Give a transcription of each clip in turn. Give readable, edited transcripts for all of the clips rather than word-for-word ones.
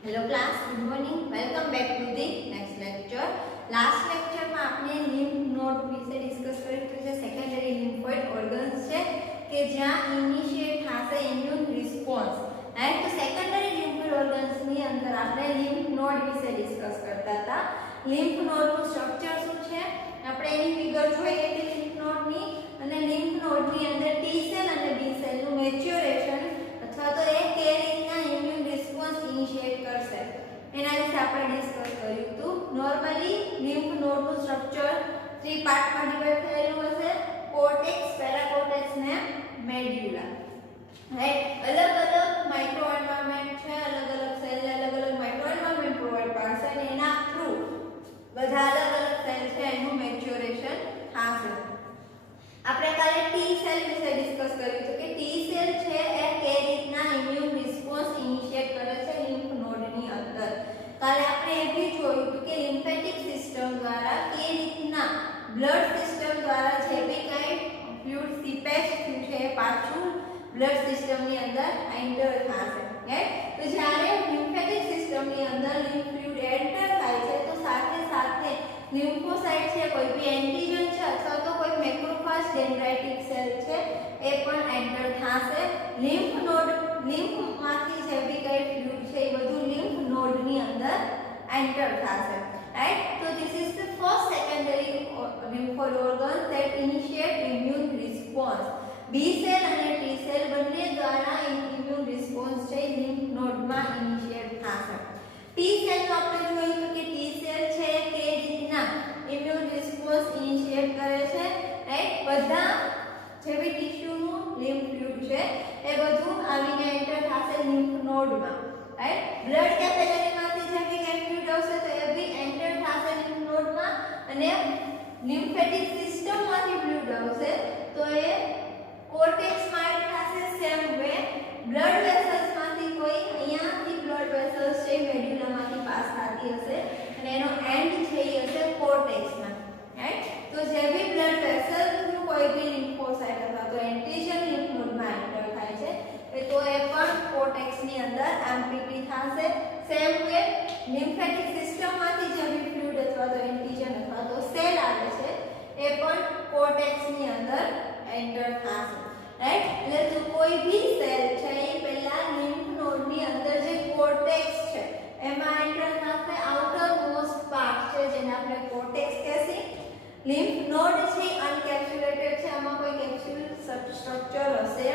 Hello class, good morning. Welcome back to the next lecture. Last lecture માં આપણે lymph node વિશે discuss કર્યું છે. સેકન્ડરી lymphoid organs છે કે જ્યાં ઇનિશિયેટ થશે ઇમ્યુન રિસ્પોન્સ. રાઈટ, તો સેકન્ડરી lymphoid organs ની અંદર આપણે lymph node વિશે ડિસ્કસ કરતા હતા. lymph node નું સ્ટ્રક્ચર શું છે આપણે એની ફિગર જોઈએ કે lymph node ની, અને lymph node ની અંદર T સેલ અને B સેલ નું મેચ્યોરેશન અથવા તો એ કે રીતના ઇમ્યુન રિસ્પોન્સ ઇનિશિયેટ કરશે એના વિશે આપણે ડિસ્કસ કર્યું હતું. નોર્મલી lymph node નું સ્ટ્રક્ચર 3 પાર્ટમાં ડિવાઇડ થયેલું હશે: કોર્ટેક્સ, પેરાકોર્ટેક્સ ને મેડ્યુલા. રાઈટ, અલગ અલગ માઇક્રો એન્વાયરમેન્ટ છે, અલગ અલગ સેલ ને અલગ અલગ માઇક્રો એન્વાયરમેન્ટ પ્રોવાઇડ કરશે અને એના થ્રુ બધા અલગ અલગ સેલ છે એનું મેચ્યોરેશન થશે. આપણે કાલે ટી સેલ વિશે ડિસ્કસ કર્યું હતું કે ટી સેલ છે એ કે રીતના ઇમ્યુન રિસ્પોન્સ ઇનિશિયેટ કરે છે lymph node ની અંદર. કાલે આપણે એ બી જોયું હતું કે લિમ્ફેટિક સિસ્ટમ દ્વારા કે રીતના બ્લડ સિસ્ટમ દ્વારા જે બી કઈ ફ્લુઇડ સીપેજ થયું છે એ પાછું બ્લડ સિસ્ટમ ની અંદર એન્ટર થશે. રાઈટ, તો જ્યારે લિમ્ફેટિક સિસ્ટમ ની અંદર લિમ્ફ ફ્લુઇડ એન્ટર થાય છે તો સાથે સાથે લિમ્ફોસાઇટ છે, કોઈ બી એન્ટીજન છે અથવા તો કોઈ મેક્રોફાજ ડેન્ડ્રાઇટિક સેલ છે એ પણ એન્ટર થશે. લિમ્ફ નોડ, લિમ્ફમાંથી જે બી કઈ ફ્લુઇડ છે એ બધું લિમ્ફ નોડ ની અંદર એન્ટર થશે. રાઈટ, તો this is the first secondary lymphoid organ that initiate immune response. B cell અને T સેલ બંને દ્વારા ઇમ્યુન રિસ્પોન્સ છે લિમ્ફ નોડ માં ઇનિશિયેટ થશે. T સેલ નો આપણે જોયું કે T સેલ છે કે રીતના ઇમ્યુન રિસ્પોન્સ ઇનિશિયેટ કરે છે. રાઈટ, બધા જે બી ટિશ્યુ નું લિમ્ફ ફ્લુઇડ છે એ બધું આવીને એન્ટર થશે લિમ્ફ નોડ માં. રાઈટ, બ્લડ કેપિલરી માંથી જે બી ફ્લુઇડ આવશે તો એ બી એન્ટર થશે લિમ્ફ નોડ માં, અને લિમ્ફેટિક સિસ્ટમ માંથી ફ્લુઇડ આવશે તો એ કોર્ટેક્સ માં એડ થશે. સેમ વે બ્લડ વેસલ્સ માંથી કોઈ અહીંયાથી બ્લડ વેસલ્સ છે મેડ્યુલા માંથી પાસ થતી હશે અને એનો એન્ડ છે એ હશે કોર્ટેક્સ માં. રાઈટ, તો જે બી બ્લડ વેસલ થ્રુ કોઈ બી લિમ્ફોસાઇટ અથવા તો એન્ટીજન લિમ્ફ નોડ માં એન્ટર થાય છે તો એ પણ કોર્ટેક્સ ની અંદર એમ્પ્લીટી થશે. સેમ વે લિમ્ફેટિક સિસ્ટમ માંથી જે બી ફ્લુઇડ અથવા તો એન્ટીજન અથવા તો સેલ આવે છે એ પણ કોર્ટેક્સ ની અંદર એન્ટર થશે. રાઈટ, એટલે તો કોઈ બી સેલ છે એ પહેલા લિમ્ફ નોડ ની અંદર જે કોર્ટેક્સ છે એમાં એન્ટર થશે. આઉટર મોસ્ટ પાર્ટ છે જેને આપણે કોર્ટેક્સ કહેશી. લિમ્ફ નોડ છે અનકેપ્સ્યુલેટેડ છે, આમાં કોઈ કેપ્સ્યુલ સ્ટ્રક્ચર હશે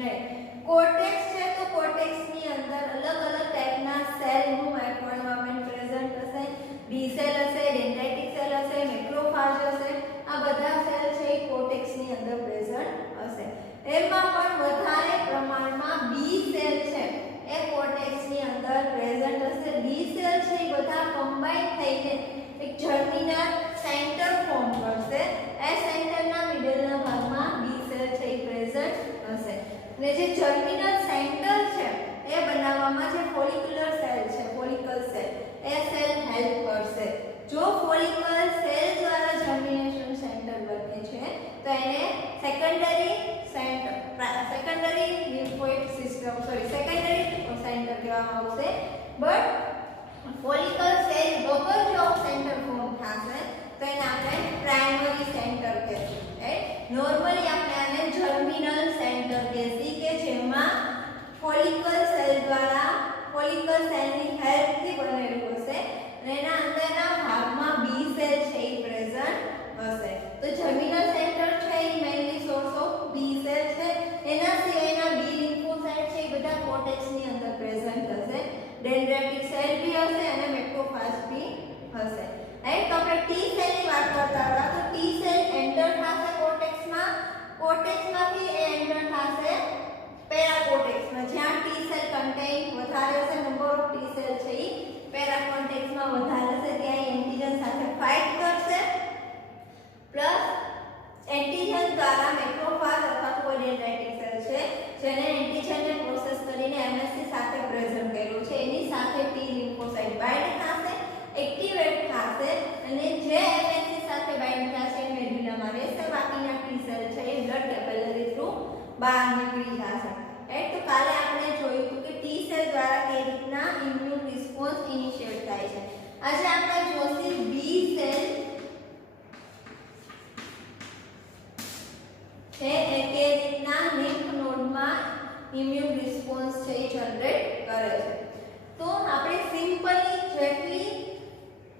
નહીં. કોર્ટેક્સ છે તો કોર્ટેક્સ ની અંદર અલગ અલગ ટાઈપના સેલ નું માઇક્રો એન્વાયરમેન્ટ પ્રેઝન્ટ હશે. બી સેલ હશે, ડેન્ડ્રાઇટિક સેલ હશે, મેક્રોફાજ હશે. આ બધા સેલ છે એ કોર્ટેક્સ ની અંદર પ્રેઝન્ટ હશે. એમાં પણ વધારે પ્રમાણમાં બી સેલ છે એ કોર્ટેક્સ ની અંદર પ્રેઝન્ટ હશે. બી સેલ છે એ બધા કમ્બાઈન થઈને એક જર્મિનલ સેન્ટર ફોર્મ કરશે. એ સેન્ટરના મિડલના ભાગમાં બી સેલ છે એ પ્રેઝન્ટ હશે. ને જે જર્મિનલ સેન્ટર છે એ બનાવવામાં જે ફોલિક્યુલર સેલ છે, ફોલિકલ સેલ, એ સેલ હેલ્પ કરશે. જો ફોલિકલ સેલ દ્વારા જર્મિનેશન સેન્ટર બને છે તો એને secondary centre, secondary lymphoid system, secondary centre કહેવામાં આવશે. બટ ફોલિકલ સેલ વગર જો સેન્ટર ફોર્મ થશે તો એને આપણે પ્રાઇમરી સેન્ટર કહેશું. રાઈટ, નોર્મલી આપણે આને જર્મિનલ સેન્ટર કહેશી કે જેમાં ફોલિકલ સેલ દ્વારા, ફોલિકલ સેલની હેલ્પથી બનેલું હશે અને એના અંદરના ભાગમાં બી સેલ છે એ પ્રેઝન્ટ હશે. તો જર્મિનલ સેન્ટર છે એ mainly source of B cell છે. એના સિવાયના બી લિમ્ફોસાઇટ છે એ બધા કોર્ટેક્સ ની અંદર પ્રેઝન્ટ હશે. ડેન્ડ્રાઇટિક સેલ બી હશે અને મેક્રોફાજ બી હશે. રાઈટ, તો આપણે ટી સેલ ની વાત કરતા હતા તો ટી સેલ એન્ટર થશે કોર્ટેક્સ માં. કોર્ટેક્સ માંથી એ એન્ટર થશે પેરાકોર્ટેક્સ માં, જ્યાં ટી સેલ કન્ટેઇન વધારે હશે, નંબર ઓફ ટી સેલ છે એ પેરાકોર્ટેક્સ માં વધારે હશે. ત્યાં એન્ટીજન સાથે ફાઇટ કરશે. પ્લસ એન્ટીજન દ્વારા મેક્રોફાજ અથવા તો કોઈ ડેન્ડ્રાઇટિક સેલ છે જેને એન્ટીજનને પ્રોસેસ કરીને એમએસસી સાથે પ્રેઝન્ટ કર્યું છે એની સાથે ટી લિમ્ફોસાઇટ બાઇન્ડ થશે, એક્ટિવેટ થશે અને જે એમએસસી સાથે બાઇન્ડ થશે એ મેડ્યુલામાં રહેશે. બાકીના ટી સેલ છે એ બ્લડ કેપિલરી થ્રુ બહાર નીકળી જશે. રાઈટ, તો કાલે આપણે જોયું હતું કે ટી સેલ દ્વારા કઈ રીતના ઇમ્યુન આજે આપણે જોશે બી સેલ છે એ કે રીતના લિમ્ફ નોડમાં ઇમ્યુન રિસ્પોન્સ છે એ જનરેટ કરે છે. તો આપણે સિમ્પલી જેટલી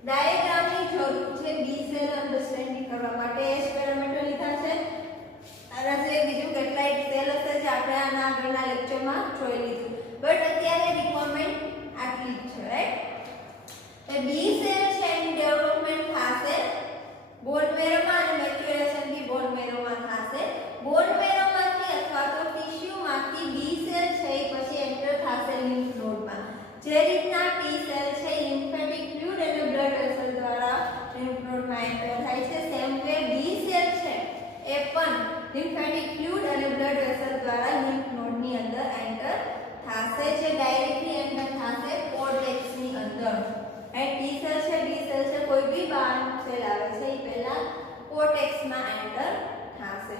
ડાયાગ્રામની જરૂર છે બી સેલ અન્ડરસ્ટેન્ડિંગ કરવા માટે એ જ પેરામીટર લીધા છે. આના સિવાય બીજું કેટલાય સેલ હશે જે આપણે આના આગળના લેક્ચરમાં જોઈ લીધું, બટ અત્યારે રિક્વાયરમેન્ટ આટલી જ છે, રાઈટ? એ બી સેલ છે એની ડેવલપમેન્ટ થશે બોન મેરોમાં અને મેચ્યુરેશન બી બોન મેરોમાં થશે. બોન મેરોમાંથી અથવા તો ટિશ્યુમાંથી બી સેલ છે એ પછી એન્ટર થશે લિમ્ફ નોડમાં. જે રીતના ટી સેલ છે લિમ્ફેટિક ફ્લુઇડ અને બ્લડ વેસલ દ્વારા લિમ્ફ નોડમાં એન્ટર થાય છે, સેમ વે બી સેલ છે એ પણ લિમ્ફેટિક ફ્લુઇડ અને બ્લડ વેસલ દ્વારા લિમ્ફ નોડની અંદર એન્ટર થશે, જે ડાયરેક્ટલી એન્ટર થશે કોર્ટેક્સની અંદર. ટી સેલ છે બી સેલ છે કોઈ બી બહારનો સેલ આવે છે એ પહેલા કોર્ટેક્સમાં એન્ટર થશે.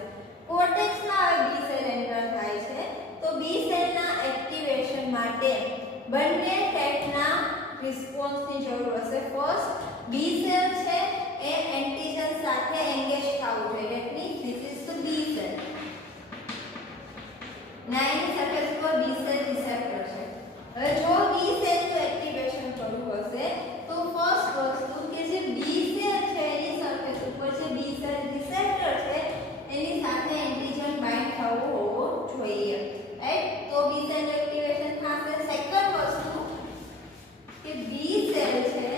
કોર્ટેક્સમાં હવે બી સેલ એન્ટર થાય છે તો બી સેલના એક્ટિવેશન માટે બંને ટાઈપના રિસ્પોન્સની જરૂર હશે. ફર્સ્ટ બી સેલ છે એ એન્ટીજન સાથે એન્ગેજ થવું જોઈએ. That means this is the B cell. Nine surface પર બી સેલ રિસેપ્ટર છે. હવે જો બી સેલ નું એક્ટિવેશન કરવું હશે તો ફર્સ્ટ વસ્તુ કે જે બી સેલ છે એની સરફેસ ઉપર જે બી સેલ રિસેપ્ટર છે એની સાથે એન્ટીજન બાઇન્ડ થવું હોવો જોઈએ, રાઈટ? તો બી સેલ એક્ટિવેશન થશે. સેકન્ડ વસ્તુ કે બી સેલ છે,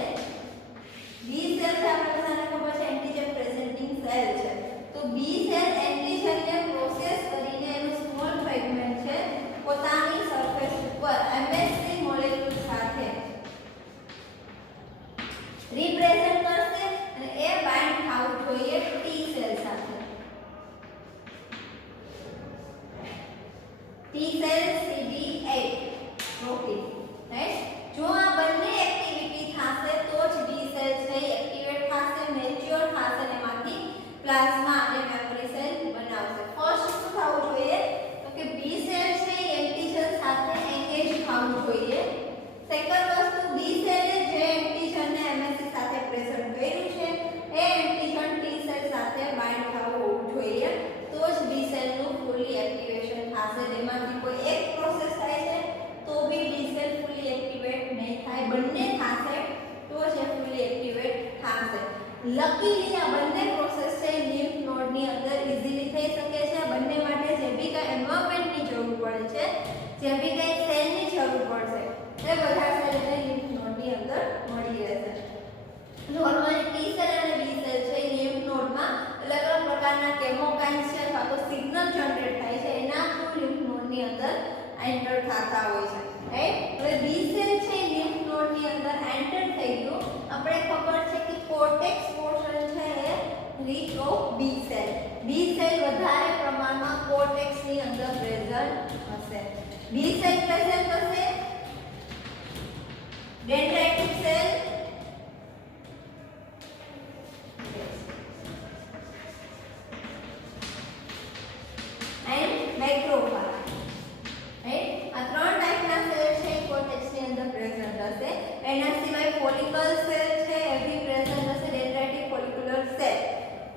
બી સેલ છે આપણે બધાને ખબર છે એન્ટીજન પ્રેઝન્ટિંગ સેલ છે. તો બી સેલ એન્ટીજનને પ્રોસેસ કરીને એનું સ્મોલ ફ્રેગમેન્ટ છે પોતાની સરફેસ ઉપર એમએસસી મોલેક્યુલ સાથે રિપ્રેઝન્ટ કરશે અને એ બાઇન્ડ થવું જોઈએ ટી સેલ સાથે. T cell CD8 protein, right? જો આ બંને એક્ટિવિટી થશે તો જ બી સેલ છે એક્ટિવેટ થશે, મેચ્યોર થશે અને એમાંથી પ્લાઝમા અને મેમરી સેલ બનાવશે. ફર્સ્ટ શું થવું જોઈએ તો કે બી સેલ છે એન્ટીજન સાથે એન્ગેજ થવું જોઈએ. સેકન્ડ વસ્તુ બી સેલે જે એન્ટીજનને એમએસસી સાથે પ્રેઝન્ટ કર્યું છે એ એન્ટીજન ટી સેલ સાથે બાઇન્ડ થવું હોવું જોઈએ, તો જ બી સેલનું ફૂલી એક્ટિવેશન થશે. જેમાંથી કોઈ એક પ્રોસેસ થાય છે તો બી બી સેલ ફૂલી એક્ટિવેટ નહીં થાય, બંને થશે તો જ એ ફૂલી એક્ટિવેટ થશે. લકીલી આ બંને પ્રોસેસ છે લિમ્ફ નોડની અંદર ઈઝીલી થઈ શકે છે. બંને માટે જે બી કંઈ એન્વાયરમેન્ટની જરૂર પડે છે, જે બી કંઈ સેલની જરૂર પડશે એ બધા સેલને લિમ્ફ નોડની અંદર મળી રહેશે. નોર્મલી ટી સેલ અને બી સેલ છે લિમ્ફ નોડમાં અલગ અલગ પ્રકારના કેમોકાઇન્સ છે અથવા તો સિગ્નલ જનરેટ થાય છે એના થ્રુ લિમ્ફ નોડની અંદર એન્ટર થતા હોય છે, રાઈટ? હવે બી સેલ છે લિમ્ફ નોડની અંદર એન્ટર થઈ ગયું. આપણે ખબર છે કે કોર્ટેક્સ પોર્શન છે એ rich of B cell. B cell વધારે પ્રમાણમાં કોર્ટેક્સની અંદર પ્રેઝન્ટ હશે. બી સેલ પ્રેઝન્ટ હશે ડેન્ડ્રાઇટિક સેલ એન્ડ મેક્રોફાગ, રાઈટ? આ ત્રણ ટાઈપના સેલ છે કોર્ટેક્સની અંદર પ્રેઝન્ટ હશે. એના સિવાય ફોલિકલ સેલ છે એ બી પ્રેઝન્ટ હશે, ડેન્ડ્રાઇટિક ફોલિક્યુલર સેલ.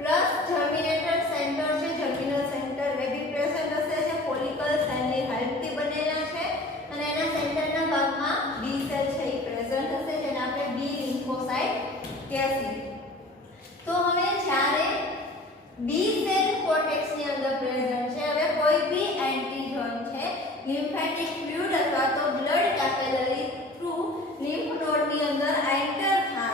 પ્લસ જર્મિનેટર સેન્ટર છે, જર્મિનલ સેન્ટર એ બી પ્રેઝન્ટ હશે, જે ફોલિકલ સેલની હેલ્પથી બનેલા છે અને એના સેન્ટરના ભાગમાં બી સેલ છે એ પ્રેઝન્ટ હશે, જેને આપણે બી લિમ્ફોસાઇટ કહેશું. તો હવે જ્યારે બી સેલ કોર્ટેક્સની અંદર પ્રેઝન્ટ છે, હવે કોઈ બી એન્ટીજન છે લિમ્ફેટિક ફ્લુઇડ અથવા તો બ્લડ કેપિલરી થ્રુ લિમ્ફ નોડની અંદર એન્ટર થાય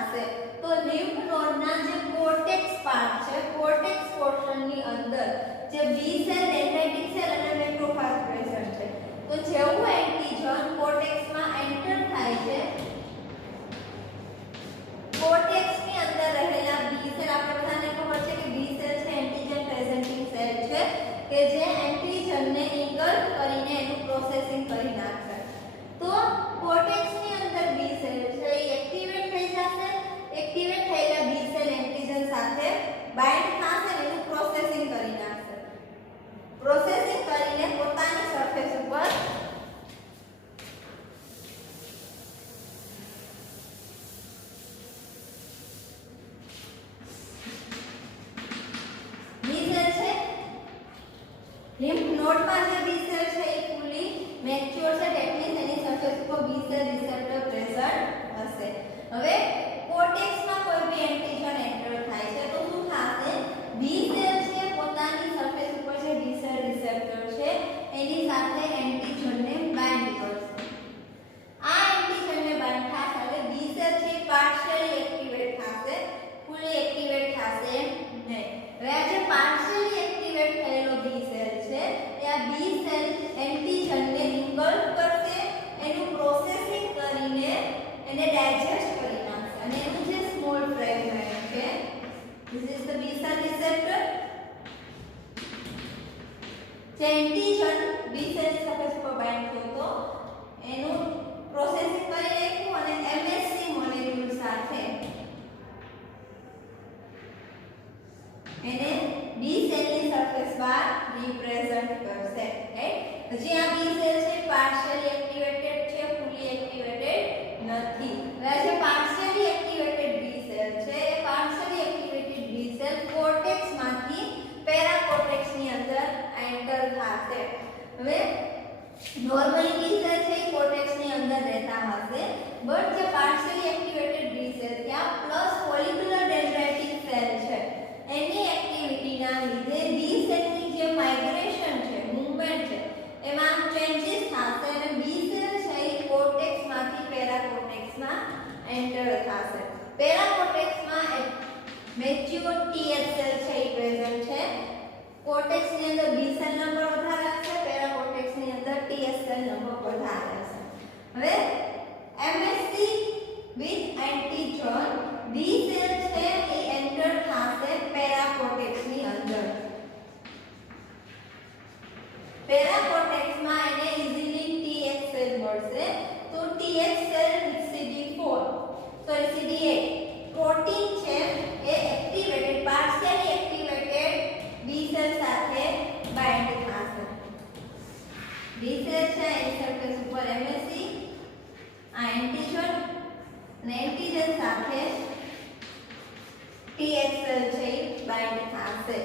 નોડમાં જે બી સેલ છે એ ફૂલી મેચ્યોર છે, ધેટ મીન્સ એની સરફેસ પર બી સેલ રિસેપ્ટર પ્રેઝન્ટ હશે. હવે કોર્ટેક્સમાં કોઈ બી એન્ટિજન એન્ટર થાય છે તો શું થશે? બી સેલ છે પોતાની સરફેસ ઉપર જે બી સેલ રિસેપ્ટર છે એની સાથે એન્ટિજનને બાઇન્ડ કરશે. આ એન્ટિજનને બાઇન્ડ થશે એટલે બી સેલ છે પાર્શિયલી એક્ટિવેટ થશે, ફૂલી એક્ટિવેટ થશે નહીં. હવે આ જે પાર્શિયલી એક્ટિવેટ થયેલો બી સેલ છે એ આ બી સેલ એન્ટિજનને ઇન્ગલ્ફ કરશે, એનું પ્રોસેસિંગ કરીને એને ડાયજેસ્ટ કરી નાખશે અને એનું જે સ્મોલ ફ્રેગમેન્ટ છે, this is the B cell receptor. જે એન્ટિજન બી સેલ સરફેસ પર બાઇન્ડ થતો એનું પ્રોસેસિંગ કરી નાખ્યું અને એમએસસી મોલેક્યુલ સાથે એને બી સેલની સરફેસ પર રિપ્રેઝન્ટ કરશે. રાઈટ? હજી આ બી સેલ છે પાર્શિયલી એક્ટિવેટેડ છે, ફૂલી એક્ટિવેટેડ નથી. હવે જે પાર્શિયલી એક્ટિવેટેડ બી સેલ છે એ પાર્શિયલી એક્ટિવેટેડ બી સેલ કોર્ટેક્સમાંથી પેરાકોર્ટેક્સની અંદર એન્ટર થશે. હવે નોર્મલી બી સેલ છે કોર્ટેક્સની અંદર રહેતા હશે, બટ જે પાર્શિયલી એક્ટિવેટેડ બી સેલ ત્યાં પ્લસ ફોલિક્યુલર ડેન્ડ્રાઇટિક સેલ છે એની એક્ટિવિટીના લીધે બી સેલની જે માઇગ્રેશન છે, મૂવમેન્ટ છે એમાં ચેન્જીસ થશે અને બી સેલ છે કોર્ટેક્સમાંથી પેરાકોર્ટેક્સમાં એન્ટર થશે. પેરાકોર્ટેક્સમાં મેચ્યોર ટીએચ સેલ છે એ પ્રેઝન્ટ છે. કોર્ટેક્સની અંદર બી સેલ નંબર વધારે હશે, પેરાકોર્ટેક્સની અંદર ટીએચ સેલ નંબર વધારે હશે. હવે MSC with antigen B cell છે એ એન્ટર થશે પેરાકોર્ટેક્સની અંદર. પેરાકોર્ટેક્સમાં એને ઇઝીલી ટીએચ સેલ મળશે. તો ટીએચ સેલ CD8 પ્રોટીન છે એ એક્ટિવેટેડ પાર્શિયલી એક્ટિવેટેડ બી સેલ સાથે બાઇન્ડ થશે. બી સેલ છે એની સરફેસ ઉપર એમએસસી, આ એન્ટિજન અને એન્ટિજન સાથે ટીએચ સેલ છે બાઇન્ડ થશે.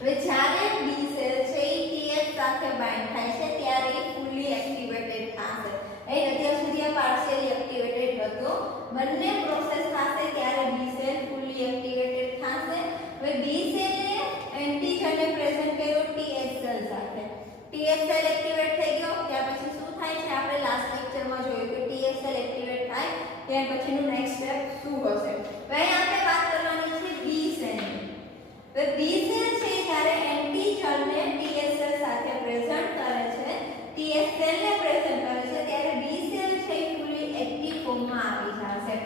હવે જ્યારે બી સેલ છે એ ટીએચ સાથે બાઇન્ડ થાય છે ત્યારે એ ફૂલી એક્ટિવેટેડ થશે. એ અત્યાર સુધી આ પાર્શિયલી એક્ટિવેટેડ હતો. બંને પ્રોસેસ થશે ત્યારે બી સેલ ફૂલી એક્ટિવેટેડ થશે. હવે બી સેલે એન્ટિજનને પ્રેઝન્ટ કર્યો ટીએચ સેલ સાથે. ટીએચ સેલ એક્ટિવેટ થઈ ગયો ત્યાર પછી શું થાય છે આપણે લાસ્ટ લેક્ચરમાં જોયું કે ટીએચ સેલ એક્ટિવેટ થાય ત્યાર પછીનું નેક્સ્ટ સ્ટેપ શું હશે. હવે આપણે વાત કરવાની છે બી સેલની. હવે બી સેલ છે જ્યારે એન્ટિજનને ટીએચ સેલ સાથે પ્રેઝન્ટ કરે છે, ટીએચ સેલને પ્રેઝન્ટ કરે છે ત્યારે બી સેલ છે ફૂલી એક્ટિવ ફોર્મમાં આવી જશે.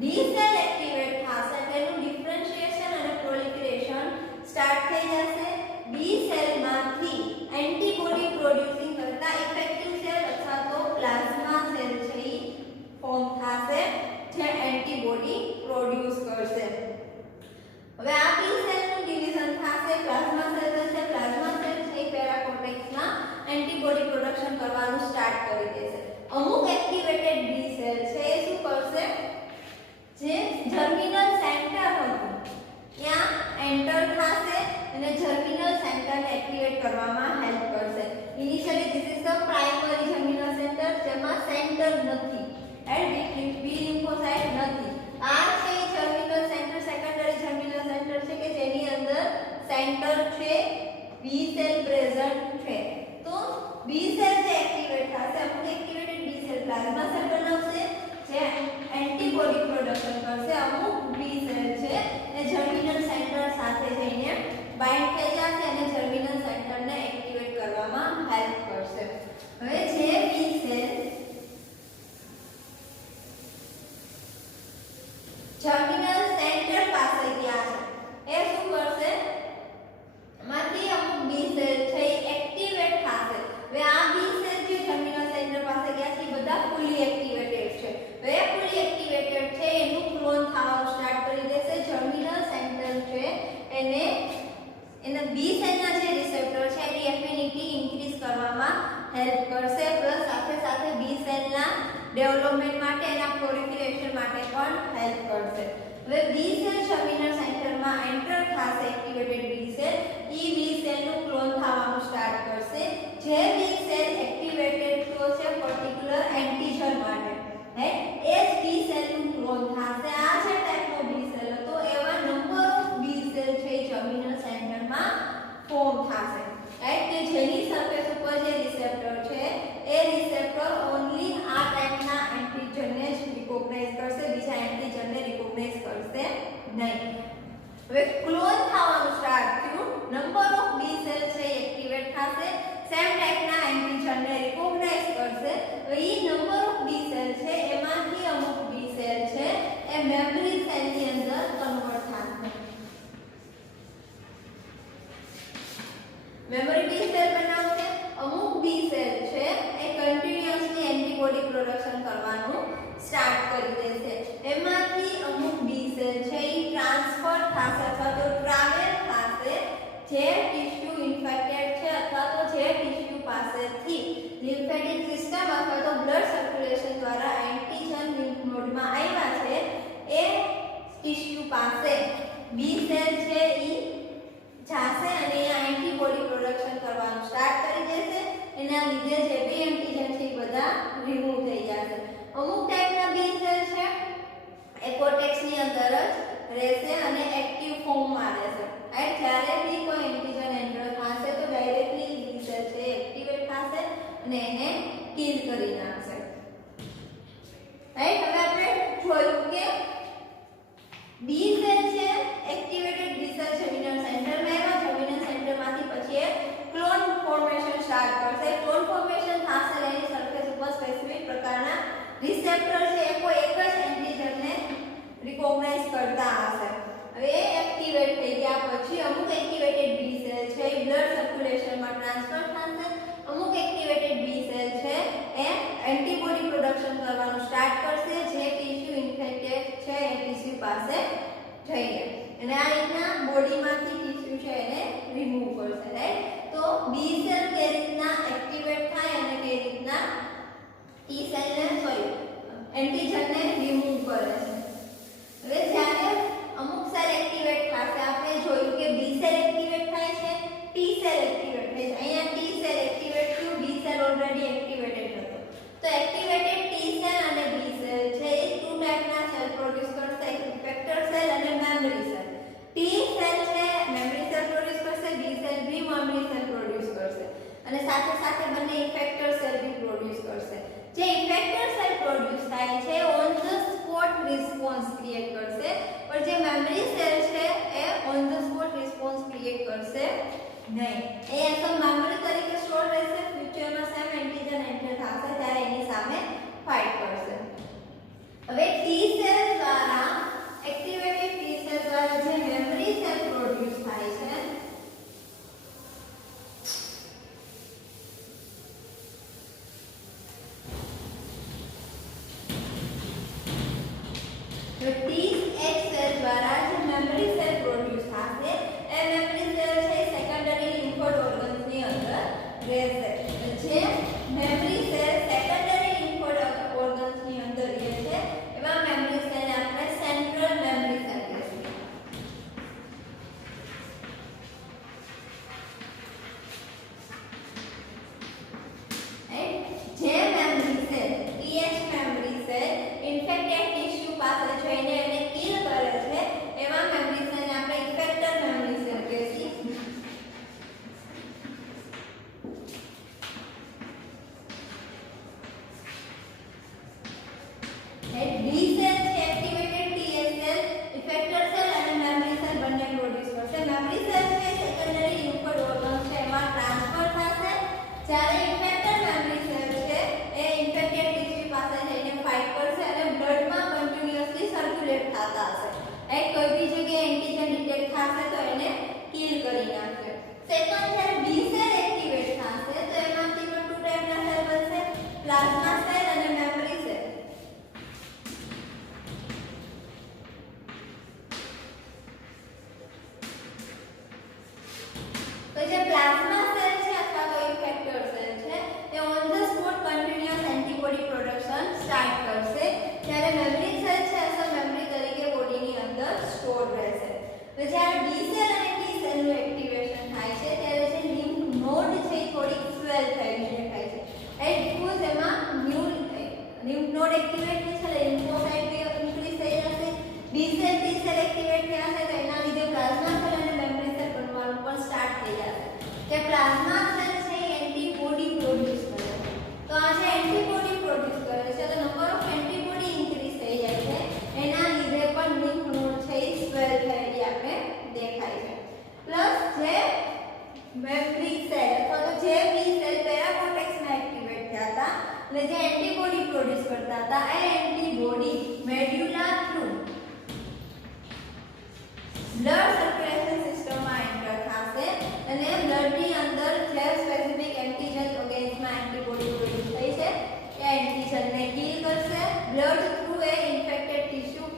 બી સેલ એક્ટિવેટ થશે તેનું ડિફરન્શિએશન અને પ્રોલિફરેશન સ્ટાર્ટ થઈ જશે. બી સેલમાંથી એન્ટીબોડી પ્રોડ્યુસિંગ કરતા ઇફેક્ટિવ સેલ અથવા તો પ્લાઝ્મા સેલ છે ફોર્મ થશે જે એન્ટીબોડી પ્રોડ્યુસ કરશે. હવે આ બી સેલનું ડિવિઝન થશે, પ્લાઝ્મા સેલ છે. પ્લાઝ્મા સેલ છે પેરાકોર્ટેક્સમાં એન્ટીબોડી પ્રોડક્શન કરવાનું સ્ટાર્ટ કરી દેશે. અમુક એક્ટિવેટેડ બી સેલ છે એ શું કરશે, જે જર્મિનલ સેન્ટર હતું ત્યાં એન્ટર થશે અને જર્મિનલ સેન્ટરને એક્ટિવેટ કરવામાં હેલ્પ કરશે. Initially this is the primary germinal centre જેમાં સેન્ટર નથી, રાઈટ? બી લિમ્ફોસાઇટ નથી. આ છે germinal centre, secondary germinal centre છે કે જેની અંદર સેન્ટર છે, બી સેલ પ્રેઝન્ટ છે. તો બી સેલ જે એક્ટિવેટ થશે, અમુક એક્ટિવેટેડ બી સેલ પ્લાઝ્મા સેલ બનાવશે જે એન્ટીબોડી પ્રોડક્શન કરશે. અમુક બી સેલ છે એ જર્મિનલ સેન્ટર સાથે જઈને બાઇન્ડ થઈ જશે અને જર્મિનલ સેન્ટરને એક્ટિવેટ કરવામાં હેલ્પ કરશે. હવે જે બી સેલ જર્મિનલ સેન્ટર પાસે ગયા છે એ શું કરશે, માંથી અમુક બી સેલ છે એક્ટિવેટ થશે. હવે આ બી સેલ જે જર્મિનલ સેન્ટર પાસે ગયા છે બધા ફૂલી એક્ટિવેટેડ છે. હવે ફૂલી એક્ટિવેટેડ છે એનું ક્લોન થવાનું સ્ટાર્ટ કરી દેશે. જર્મિનલ સેન્ટર છે એને એના બી સેલના જે રિસેપ્ટર છે એની એફિનિટી ઇન્ક્રીઝ કરવામાં હેલ્પ કરશે, પ્લસ સાથે સાથે બી સેલના ડેવલપમેન્ટ માટે એના પ્રોલિફરેશન માટે પણ હેલ્પ કરશે. હવે બી સેલ ટર્મિનલ સેન્ટરમાં એન્ટર થશે એક્ટિવેટેડ બી સેલ ઈ બી સેલનું ક્લોન થવાનું સ્ટાર્ટ કરશે જે બી સેલ એક્ટિવેટેડ થયો છે પર્ટિક્યુલર એન્ટિજન માટે રાઈટ એ જ બી સેલનું ક્લોન થશે આ જે ટાઈપનો બી સેલ હતો એવા નંબર ઓફ બી સેલ છે ટર્મિનલ સેન્ટરમાં ફોર્મ થશે રાઈટ કે જેની સરફેસ ઉપર જે રિસેપ્ટર છે એ રિસેપ્ટર ઓન્લી આ ટાઈપના એન્ટિજનને જ રિકોગ્નાઇઝ કરશે બીજા એન્ટિજનને રિકોગ્નાઇઝ કરશે નહીં હવે ક્લોન થવાનું સ્ટાર્ટ થયું નંબર ઓફ બી સેલ છે એક્ટિવેટ થશે સેમ ટાઈપના એન્ટિજનને રિકોગ્નાઇઝ કરશે તો ઈ નંબર ઓફ બી સેલ છે એમાંથી અમુક બી સેલ છે એ મેમરી સેલની અંદર કન્વર્ટ થશે મેમરી બી સેલ બનાવશે અમુક બી સેલ છે એ કન્ટિન્યુઅસલી એન્ટીબોડી પ્રોડક્શન કરવાનું સ્ટાર્ટ કરી દેશે એમાંથી અમુક બી સેલ છે એ ટ્રાન્સફર થશે અથવા તો ટ્રાવેલ થશે જે ટિશ્યુ ઇન્ફેક્ટેડ છે અથવા તો જે ટિશ્યુ પાસેથી લિમ્ફેટિક સિસ્ટમ અથવા તો બ્લડ સર્ક્યુલેશન દ્વારા એન્ટિજન લિમ્ફ નોડમાં આવ્યા છે એ ટિશ્યુ પાસે બી સેલ છે ઈ જાશે અને આ એન્ટીબોડી પ્રોડક્શન કરવાનું સ્ટાર્ટ કરી દેશે એના લીધે જે બી એન્ટિજન છે એ બધા રિમૂવ થઈ જશે અમુક ટાઈપના બી સેલ છે એ કોર્ટેક્સની અંદર જ રહેશે અને એક્ટિવ ફોર્મમાં રહેશે રાઈટ જ્યારે બી કોઈ એન્ટિજન એન્ટર થશે તો ડાયરેક્ટલી બી સેલ છે એક્ટિવેટ થશે અને એને કિલ કરી નાખશે રાઈટ હવે આપણે જોયું કે બી સેલ છે એક્ટિવેટેડ બી સેલ ટર્મિનલ સેન્ટરમાં એવા ટર્મિનલ સેન્ટરમાંથી પછી એક ક્લોન ફોર્મેશન સ્ટાર્ટ કરશે ક્લોન ફોર્મેશન થશે એની સરફેસ ઉપર સ્પેસિફિક પ્રકારના રિસેપ્ટર છે એ કોઈ એક જ એન્ટિજનને રિકોગ્નાઇઝ કરતા હશે હવે એ એક્ટિવેટ થઈ ગયા પછી અમુક એક્ટિવેટેડ બી સેલ છે એ બ્લડ સર્ક્યુલેશનમાં ટ્રાન્સફર થશે અમુક એક્ટિવેટેડ બી સેલ છે એ એન્ટીબોડી પ્રોડક્શન કરવાનું સ્ટાર્ટ કરશે જે ટિશ્યુ ઇન્ફેક્ટેડ છે એ ટિશ્યુ પાસે જઈને અને આ રીતના બોડીમાંથી ટિશ્યુ છે એને રિમૂવ કરશે રાઈટ તો બી સેલ કે રીતના એક્ટિવેટ થાય અને કે રીતના ટી સેલને એન્ટિજનને રિમૂવ કરે છે હવે જ્યારે અમુક સેલ એક્ટિવેટ થશે આપણે જોયું કે બી સેલ એક્ટિવેટ થાય છે ટી સેલ એક્ટિવેટ થાય છે અહીંયા ટી સેલ એક્ટિવેટ થયું બી સેલ ઓલરેડી એક્ટિવેટેડ હતો તો એક્ટિવેટેડ ટી સેલ અને બી સેલ છે એ ટુ ટાઈપના સેલ પ્રોડ્યુસ કરશે એક ઇફેક્ટર સેલ અને મેમરી સેલ ટી સેલ છે મેમરી સેલ પ્રોડ્યુસ કરશે બી સેલ બી મેમરી સેલ પ્રોડ્યુસ કરશે અને સાથે સાથે બંને ઇફેક્ટર સેલ બી પ્રોડ્યુસ કરશે જે ઇફેક્ટર સેલ પ્રોડ્યુસ થાય છે on the spot response create કરશે પણ જે મેમરી સેલ છે એ on the spot response create કરશે નહીં એ એઝ અ મેમરી તરીકે સ્ટોર રહેશે ફ્યુચરમાં સેમ એન્ટિજન એન્ટર થશે ત્યારે એની સામે ફાઇટ કરશે હવે ટી સેલ દ્વારા એક્ટિવેટેડ ટી સેલ દ્વારા જે મેમરી સેલ પ્રોડ્યુસ થાય છે તો ટી સેલ દ્વારા જે મેમરી સેલ પ્રોડ્યુસ થશે એ મેમરી સેલ છે સેકન્ડરી લિમ્ફોઇડ ઓર્ગન્સની અંદર રહેશે જે મેમરી સેલ સેકન્ડરી લિમ્ફોઇડ ઓર્ગન્સની અંદર રહે છે એવા મેમરી સેલને આપણે સેન્ટ્રલ મેમરી સેલ કહીશું જે memory cell TH memory cell infected tissue પાસે જઈને એને કિલ કરે છે એવા મેમરી સેલને આપણે ઇફેક્ટર મેમરી સેલ કહીશું નોડ એક્ટિવેટ થશે એટલે લિમ્ફોસાઇટ બી ઇન્ક્રીઝ થઈ જશે, બી સેલ ટી સેલ એક્ટિવેટ થયા છે તો એના લીધે પ્લાઝ્મા સેલ અને મેમરી સેલ બનવાનું પણ સ્ટાર્ટ થઈ જશે કે પ્લાઝ્મા સેલ છે એન્ટીબોડી પ્રોડ્યુસ કરે તો આ જે એન્ટીબોડી પ્રોડ્યુસ કરે છે તો નંબર ઓફ એન્ટીબોડી ઇન્ક્રીઝ થઈ જાય છે એના લીધે પણ લિમ્ફ નોડ છે એ સ્વેલ થયેલી આપણે દેખાય છે પ્લસ જે મેમરી સેલ અથવા તો જે બી સેલ પેરાકોર્ટેક્સમાં એક્ટિવેટ થયા હતા અને જે એન્ટીબોડી પ્રોડ્યુસ કરતા હતા એ antibody medulla through blood circulation સિસ્ટમમાં એન્ટર થશે અને બ્લડની અંદર જે સ્પેસિફિક એન્ટીજન અગેન્સ્ટમાં એન્ટીબોડી પ્રોડ્યુસ થઈ છે એ એન્ટીજનને કિલ કરશે, બ્લડ થ્રુ એ ઇન્ફેક્ટેડ ટિશ્યુ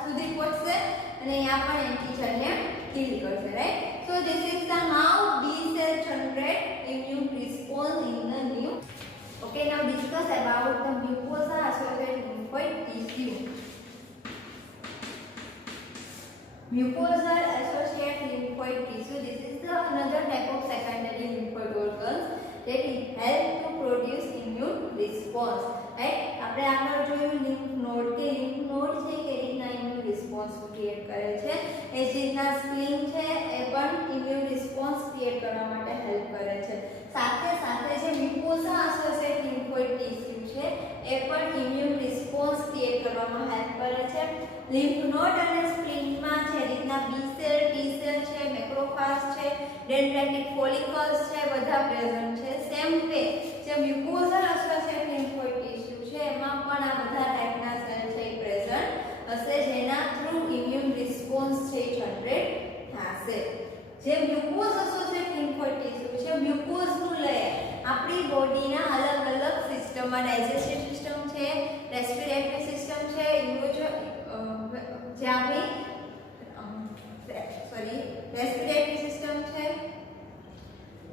સુધી પહોંચશે અને અહીંયા પણ એન્ટીજનને કિલ કરશે, right? So this is the how B cell generate immune response in the new. Okay, now discuss about the mucosa associated lymphoid tissue. Mucosal associated lymphoid tissue. This is the another type of secondary lymphoid organs that help to produce immune response. Right? આપણે આગળ જોયું lymph node કે lymph node છે કે રીતના immune response create કરે છે એ જ રીતના સ્પ્લીન છે એ પણ immune response ક્રિએટ કરવા માટે હેલ્પ કરે છે સાથે સાથે જે mucosa associated lymphoid tissue છે એ પણ immune response ક્રિએટ કરવામાં હેલ્પ કરે છે lymph node અને સ્પ્લીનમાં જે રીતના B સેલ, T સેલ છે, મેક્રોફાજ છે, dendritic follicles છે બધા પ્રેઝન્ટ છે સેમ વે જે mucosal associated lymphoid tissue છે એમાં પણ આ બધા ટાઈપના સેલ છે એ પ્રેઝન્ટ હશે જેના થ્રુ ઇમ્યુન રિસ્પોન્સ છે જનરેટ થશે જે મ્યુકોઝ એસોસિએટેડ લિમ્ફોઇડ ટિશ્યુ છે મ્યુકોઝનું લેયર આપણી બોડીના અલગ અલગ સિસ્ટમમાં ડાઇજેસ્ટિવ સિસ્ટમ છે, રેસ્પિરેટરી સિસ્ટમ છે, જે આપણી રેસ્પિરેટરી સિસ્ટમ છે,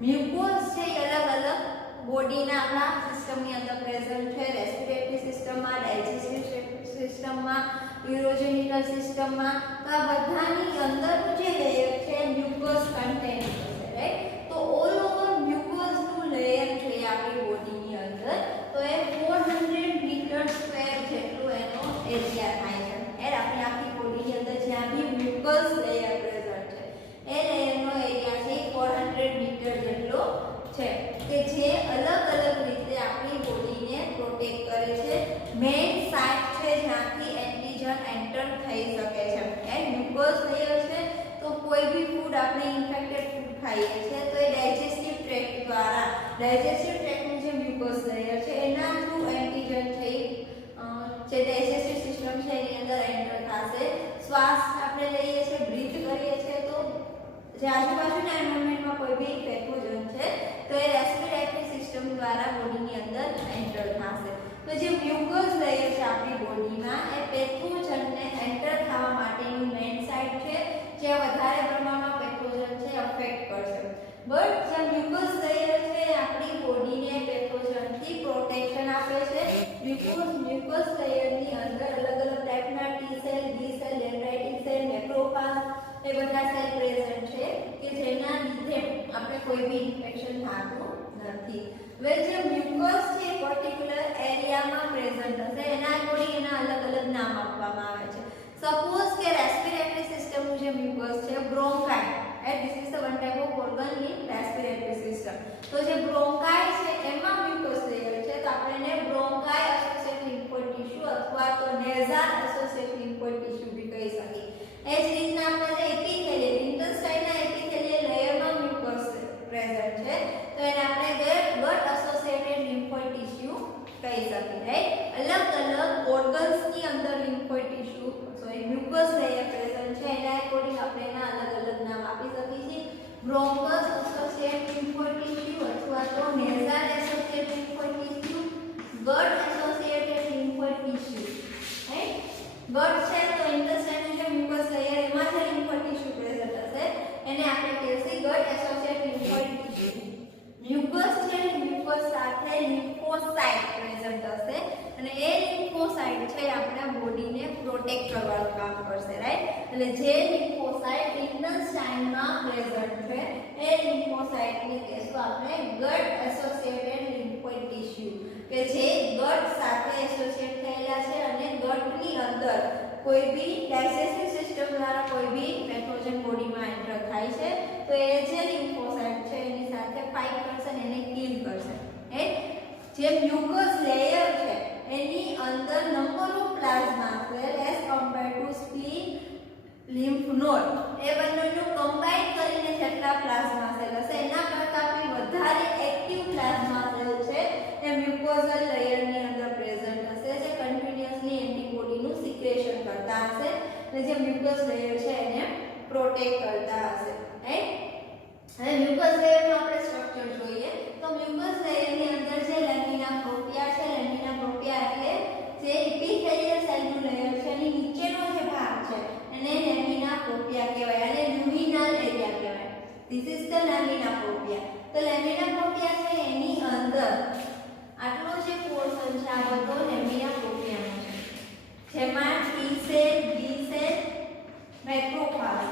મ્યુકોઝ છે એ અલગ અલગ બોડીના આપણા સિસ્ટમની અંદર પ્રેઝન્ટ છે રેસ્પિરેટરી સિસ્ટમમાં, ડાઇજેસ્ટિવ સિસ્ટમમાં, યુરોજેનિટલ સિસ્ટમમાં તો આ બધાની અંદરનું જે લેયર છે મ્યુકોઝ કન્ટેન છે, રાઈટ? તો ઓલ ઓવર મ્યુકોઝનું લેયર છે આપણી બોડીની અંદર તો એ 400 મીટર સ્ક્વેર જેટલું એનો એરિયા થાય છે એ આપણી આખી બોડીની અંદર જ્યાં બી મ્યુકોઝ લેયર પ્રેઝન્ટ છે એ લેયરનો એરિયા છે 400 મીટર જેટલો છે કે જે અલગ અલગ રીતે આપણી બોડીને પ્રોટેક્ટ કરે છે મેઇન સાઇટ છે જ્યાંથી એન્ટીજન એન્ટર થઈ શકે છે એ મ્યુકોઝ લેયર છે તો કોઈ બી ફૂડ આપણે ઇન્ફેક્ટેડ ફૂડ ખાઈએ છીએ તો એ ડાઇજેસ્ટિવ ટ્રેક્ટ દ્વારા ડાઇજેસ્ટિવ ટ્રેક્ટનું જે મ્યુકોઝ લેયર છે એના થ્રુ એન્ટીજન થઈ જે ડાઇજેસ્ટિવ સિસ્ટમ છે એની અંદર એન્ટર થશે શ્વાસ આપણે લઈએ છીએ બ્રીથ કરીએ છીએ તો જે આજુબાજુના એન્વાયરમેન્ટમાં કોઈ બી પેથોજન છે તો એ રેસ્પિરેટરી સિસ્ટમ દ્વારા બોડીની અંદર એન્ટર થશે તો જે મ્યુકોઝ લેયર છે આપણી બોડીમાં એ પેથોજનને એન્ટર થવા માટેની મેઇન સાઇટ છે જે વધારે પ્રમાણમાં પેથોજન છે અફેક્ટ કરશે બટ જે મ્યુકોઝ લેયર છે આપણી બોડીને પેથોજનથી પ્રોટેક્શન આપે છે મ્યુકોઝ લેયરની અંદર અલગ અલગ ટાઈપના T cell, B cell, ડેન્ડ્રાઇટિક cell, મેક્રોફાજ એ બધા સેલ પ્રેઝન્ટ છે કે જેના લીધે આપણે કોઈ બી ઇન્ફેક્શન થતું નથી હવે જે મ્યુકોઝ છે પર્ટિક્યુલર એરિયામાં પ્રેઝન્ટ હશે એના અકોર્ડિંગ એના અલગ અલગ નામ આપવામાં આવે છે સપોઝ કે રેસ્પિરેટરી સિસ્ટમનું જે મ્યુકોઝ છે bronchi this is the one type of organ in respiratory system તો જે બ્રોન્કાઈ છે એમાં મ્યુકોઝ લેયર છે તો આપણે એને બ્રોન્કાઈ એસોસિએટેડ લિમ્ફોઇડ ટિશ્યુ અથવા તો નેઝલ એસોસિએટેડ લિમ્ફોઇડ ટિશ્યુ બી કહી શકીએ એ જ રીતના આપણે જે એપિથેલિયલ ઇન્ટેસ્ટાઇનના એપિથેલિયલ લેયરમાં મ્યુકોઝ પ્રેઝન્ટ છે તો એને આપણે ગટ એસોસિએટેડ લિમ્ફોઇડ ટિશ્યુ કહી શકીએ રાઈટ અલગ અલગ ઓર્ગન્સની અંદર લિમ્ફોઇડ ટિશ્યુ મ્યુકોઝ લેયર પ્રેઝન્ટ છે એના અકોર્ડિંગ આપણે એના અલગ અલગ નામ આપી શકીએ છીએ બ્રોન્કોસ એસોસિએટેડ લિમ્ફોઇડ ટિશ્યુ અથવા તો nasal associated lymphoid tissue gut associated lymphoid tissue right gut છે તો ઇન્ટેસ્ટાઇનલ જે મ્યુકોઝ લેયર એમાં જે લિમ્ફોઇડ ટિશ્યુ પ્રેઝન્ટ હશે એને આપણે કહીએ ગટ એસોસિએટેડ લિમ્ફોઇડ ટિશ્યુ મ્યુકોઝ છે મ્યુકોઝ સાથે લિમ્ફોસાઇટ પ્રેઝન્ટ હશે અને એ લિમ્ફોસાઇટ છે આપણા બોડીને પ્રોટેક્ટ કરવાનું કામ કરશે રાઈટ એટલે જે લિમ્ફોસાઇટ ઇન્ટેસ્ટાઇનમાં પ્રેઝન્ટ છે એ લિમ્ફોસાઇટને કહેશું આપણે ગટ એસોસિએટેડ લિમ્ફોઇડ ટિશ્યુ કે જે ગટ સાથે એસોસિએટ થયેલા ગટની અંદર કોઈ બી ડાયજેસ્ટિવ સિસ્ટમ દ્વારા કોઈ બી પેથોજન બોડીમાં એન્ટર થાય છે તો એ જે લિમ્ફોસાઇટ છે એની સાથે ફાઇટ કરશે અને એને કિલ કરશે. જે મ્યુકસ લેયર છે એની અંદર number of plasma cell as compare to spleen lymph node એ બંનેનું કમ્બાઈન કરીને જેટલા પ્લાઝ્મા સેલ હશે એના કરતાં બી વધારે એક્ટિવ પ્લાઝ્મા સેલ છે એ મ્યુકોઝલ લેયરની અંદર પ્રેઝન્ટ હશે જે કન્ટિન્યુઅસલી એન્ટીબોડીનું સિક્રેશન કરતા હશે અને જે મ્યુકસ લેયર છે એને પ્રોટેક્ટ કરતા હશે. રાઈટ, હવે મ્યુકસ લેયરનું આપણે સ્ટ્રક્ચર જોઈએ તો મ્યુકસ લેયરની અંદર જે લેમિના પ્રોપિયા છે, લેમિના પ્રોપિયા એટલે જે એપિથેલિયલ સેલનું લેયર છે એની નીચેનો જે ભાગ છે એને લેમિના પ્રોપિયા કહેવાય અને લ્યુમિનલ એરિયા કહેવાય. This is the lamina propria. તો લેમિના પ્રોપિયા છે એની અંદર આટલો જે પોર્શન છે આ બધો લેમિના પ્રોપિયાનો છે જેમાં ટી સેલ, બી સેલ, મેક્રોફાજ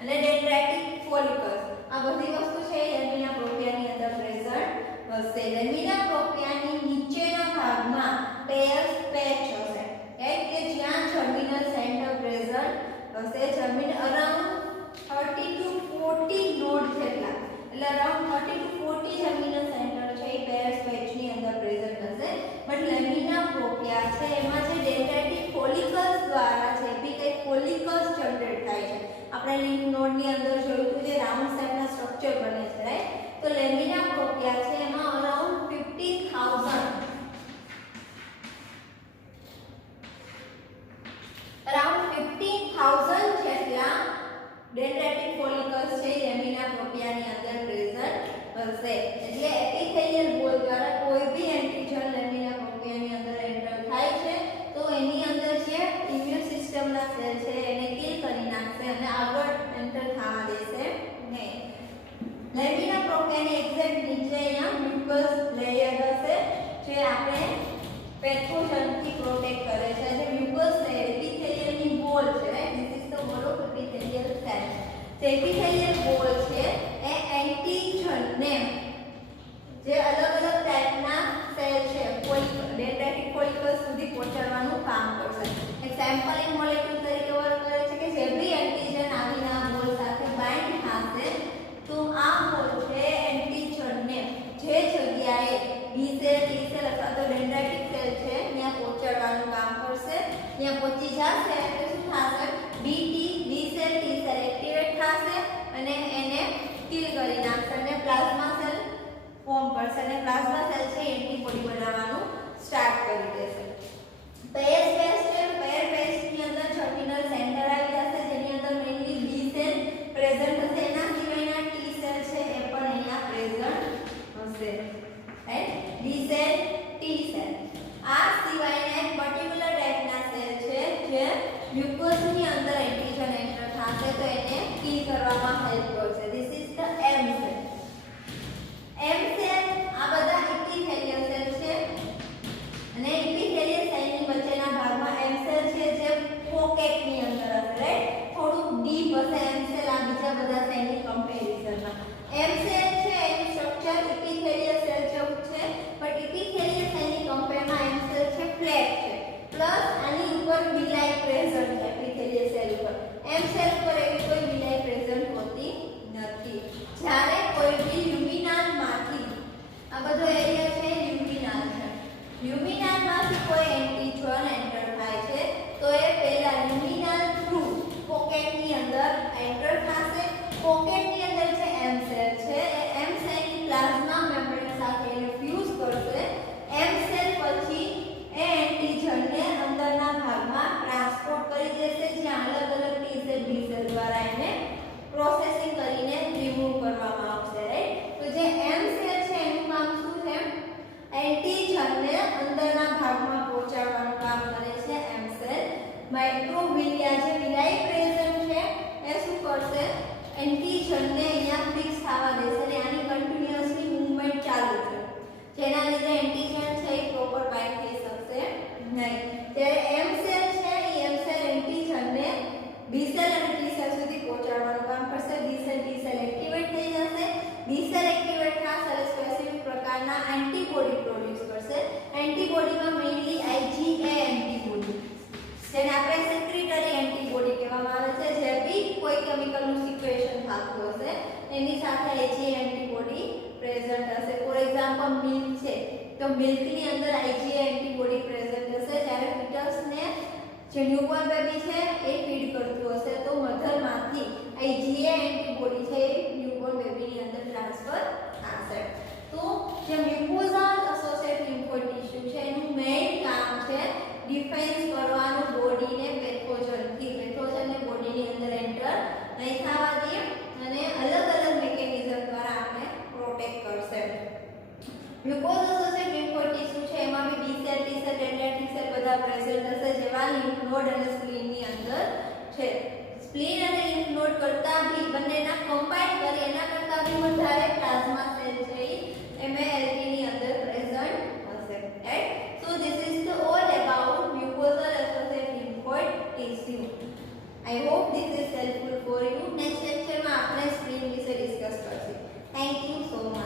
અને ડેન્ડ્રાઇટિક ફોલિકલ્સ આ બધી વસ્તુ છે લેમિના પ્રોપિયાની અંદર પ્રેઝન્ટ હશે. લેમિના પ્રોપિયાની નીચેના ભાગમાં પેયર્સ પેચ હશે કે જ્યાં જર્મિનલ સેન્ટર પ્રેઝન્ટ હશે. જર્મિન અરાઉન્ડ 30 to 40 નોડ જેટલા એટલે અરાઉન્ડ 30 to 40 જર્મિનલ સેન્ટર છે એ પેયર્સ પેચની અંદર પ્રેઝન્ટ હશે. બટ લેમિના પ્રોપિયા છે એમાં જે ડેન્ડ્રાઇટિક ફોલિકલ્સ દ્વારા જે બી કંઈ ફોલિકલ્સ જનરેટ થાય છે આપણે લિમ્ફ નોડની અંદર જોયું હતું જે રાઉન્ડ શેપના સ્ટ્રક્ચર બને છે. રાઈટ, તો લેમિના પ્રોપિયા છે એમાં અરાઉન્ડ 50,000 જેટલા ડેન્ડ્રાઇટિક ફોલિકલ્સ છે લેમિના પ્રોપિયાની અંદર પ્રેઝન્ટ હશે. એટલે એપિથેલિયલ બોલ દ્વારા કોઈ બી એન્ટિજન લેમિના પ્રોપિયાની અંદર એન્ટર થાય છે તો એની અંદર જે ઇમ્યુન સિસ્ટમના સેલ છે એને કિલ કરી નાખશે અને આગળ એન્ટર થવા દેશે નહીં. લેમિના પ્રોપિયાની એક્ઝેક્ટ નીચે અહીંયા મ્યુકસ લેયર હશે જે આપણે પેથોજનથી પ્રોટેક્ટ કરે છે. જે મ્યુકસ લેયર એપિથેલિયલની બોલ છે. This is the ball of epithelial cell. જે એપિથેલિયલ બોલ છે એ એન્ટીજનને જે અલગ અલગ ટાઈપના સેલ છે ડેન્ડ્રાઇટિક ફોલિકલ્સ સુધી પહોંચાડવાનું કામ કરશે. એક સેમ્પલિંગ મોલેક્યુલ તરીકે વર્ક કરે છે કે જે બી એન્ટીજન આવીને આ બોલ સાથે બાઇન્ડ થશે તો આ બોલ છે એન્ટીજનને જે જગ્યાએ બી સેલ, ટી સેલ અથવા તો ડેન્ડ્રાઇટિક સેલ છે ત્યાં પહોંચાડવાનું કામ કરશે. ત્યાં પહોંચી જશે એટલે શું થશે? બી સેલ, ટી સેલ એક્ટિવેટ થશે અને એને કિલ કરી નાખશે અને પ્લાઝ્મા સેલ ફોર્મ કરશે અને પ્લાઝ્મા સેલ છે એન્ટીબોડી બનાવવાનું સ્ટાર્ટ કરી દેશે. પેયર પેચ છે, પેયર પેચની અંદર જર્મિનલ સેન્ટર આવી જશે જેની અંદર મેઇનલી બી સેલ પ્રેઝન્ટ હશે. એના સિવાયના ટી સેલ છે એ પણ અહીંયા પ્રેઝન્ટ હશે. રાઈટ, બી સેલ, ટી સેલ. આ સિવાયના એક પર્ટિક્યુલર ટાઈપના સેલ છે જે મ્યુકોસની અંદર એન્ટીજન એન્ટર થશે તો એને કિલ કરવામાં હેલ્પ કરશે. This is the M cell. M cell આ બધા એપિથેલિયલ સેલ છે અને એપિથેલિયલ સેલની વચ્ચેના ભાગમાં એમ સેલ છે જે પોકેટની અંદર હશે. રાઈટ, થોડું ડીપ હશે એમ સેલ આ બીજા બધા સેલની કમ્પેરિઝનમાં. એમ સેલ છે એનું સ્ટ્રક્ચર એપિથેલિયલ સેલ જેવું છે બટ એપિથેલિયલ સેલની કમ્પેરમાં એમ સેલ છે ફ્લેટ છે પ્લસ આની ઉપર વિલાય પ્રેઝન્ટ છે એપિથેલિયલ સેલ ઉપર. એમ સેલ ઉપર એવી કોઈ વિલાય પ્રેઝન્ટ હોતી સાથે IgA એન્ટીબોડી પ્રેઝન્ટ હશે. ફોર એક્ઝામ્પલ મિલ્ક છે તો મિલ્કની અંદર IgA એન્ટીબોડી પ્રેઝન્ટ હશે. જ્યારે ફીટસને જે ન્યૂબોર્ન બેબી છે એ ફીડ કરતું હશે તો મધરમાંથી IgA એન્ટીબોડી છે એ ન્યૂબોર્ન બેબીની અંદર ટ્રાન્સફર થશે. તો જે મ્યુકોઝાલ એસોસિએટેડ લિમ્ફોઇડ ટિશ્યુ છે એનું મેઇન કામ છે ડિફેન્સ કરવાનું બોડીને પેથોજનથી. પેથોજનને બોડીની અંદર એન્ટર નહીં થવા દે અને અલગ અલગ મિકેનિઝમ દ્વારા આપણે પ્રોટેક્ટ કરશે. મ્યુકોઝ એસોસિએટેડ લિમ્ફોઇડ ટિશ્યુ છે એમાં બી બી સેલ, ટી સેલ, ડેન્ડ્રાઇટિક સેલ બધા પ્રેઝન્ટ હશે જેવા લિમ્ફ નોડ અને સ્પ્લીનની અંદર છે. સ્પ્લીન અને લિમ્ફ નોડ કરતા બી બંનેના કમ્બાઈન કરી એના કરતા બી વધારે પ્લાઝમા સેલ છે MALT ની અંદર પ્રેઝન્ટ હશે. Right. So this is the all about mucosal associated lymphoid tissue. I hope this is helpful for you. Next lecture માં આપણે સ્પ્લીન વિશે ડિસ્કસ કરશું. Thank you so much.